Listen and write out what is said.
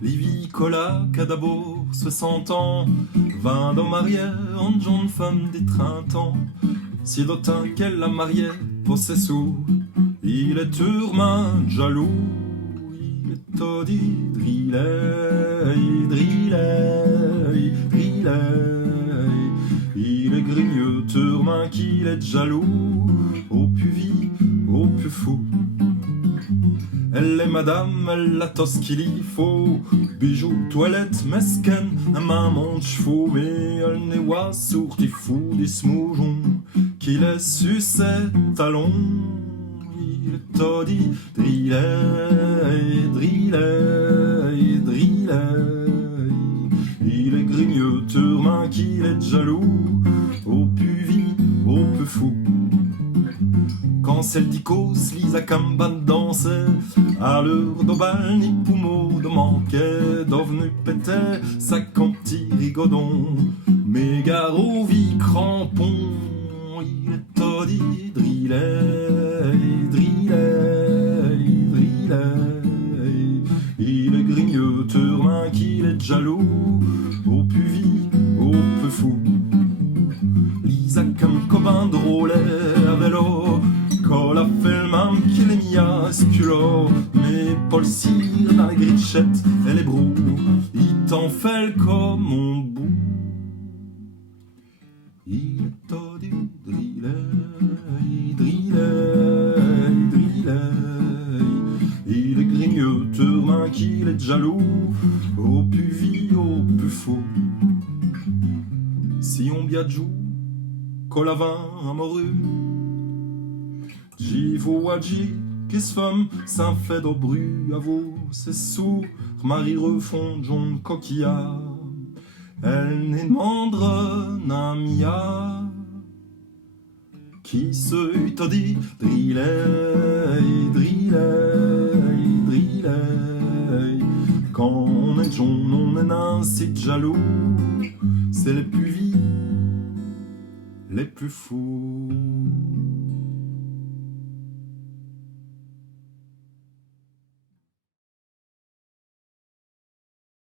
Livy Cola, Cadabor, 60 ans, 20 ans mariée, en jeune femme des 30 ans. Si d'autant qu'elle la mariée, possessou, il est turmain jaloux, il est todi, drillet, drillet, drillet. Il est grigneux, turmain qu'il est jaloux, au plus vie, au plus fou. Elle est madame, elle a tout ce qu'il y faut. Bijoux, toilette, mesken, un maman de chevaux. Mais elle n'est pas sorti fou des smougeons qui laisse sur ses talons. Il est todi, drillet, drillet, drillet. Il est grigneux, turmain qu'il est jaloux, au plus vie, au plus fou. Quand celle d'Icos, Lisa Camban dansait, à l'heure d'Aubal, ni Poumo de manquait, d'ovenu pétait, sa canti rigodon, mégaro vie crampon, il est todi, drillet, drillet, drillet, il est grigneux, turmain qu'il est jaloux, au plus vie, au plus fou. Lisa comme copain drôle à vélo, Col a fait le même qu'il est mis à sculo, mais Paul cire dans la grichette et les brous, il t'en fait comme mon bout. Il est todi, drillet, drillet, drillet. Il est grigneux, turmain qu'il est jaloux, au plus vie, au plus faux. Si on biadjou, col à vin amoureux, j'y vois Wadji, qui se femme, ça fait d'obru, à vous, c'est sourd, Marie refond, John coquillard, elle n'est mandre, namia, qui se t'a dit, drillet, drillet, drillet, quand on est John, on est ainsi jaloux, c'est les plus vies, les plus fous.